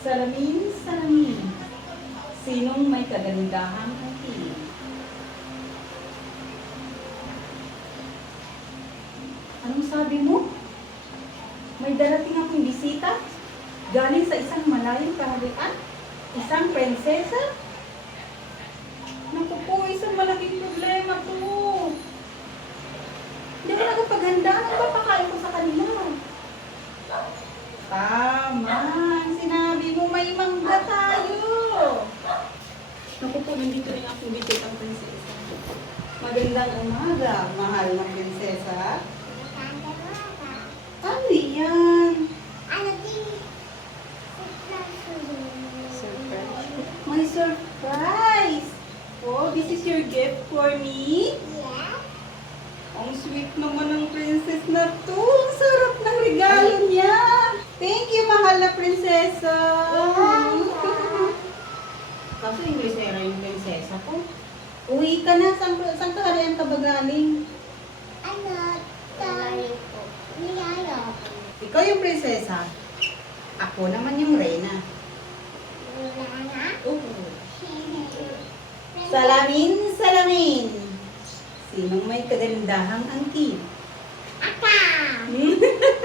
Salamin, salamin. Sinong may kagandahang aking? Anong sabi mo? May darating akong bisita? Galing sa isang malayong kaharian? Isang prinsesa? Naku po, isang malaking problema to. Hindi ko nagpaghanda. Ano ba pakain ko sa kanila? Tama. Sinabi mo may mangga tayo. Naku po, nandito rin akong bisitang prinsesa. Magandang umaga, mahal na prinsesa. Ano yan? May surprise! Oh, this is your gift for me? Ang sweet naman ng princess na to. Ang sarap ng regalo niya. Thank you, mahal na prinsesa. Kaso Inglesera yung prinsesa ko. Uwi ka na. Saan, saan ka rin ka ba galing? Ikaw yung prinsesa. Ako naman yung reyna. Oo. Salamin, salamin. Sinong may kagandahang angkin? Yung reyna.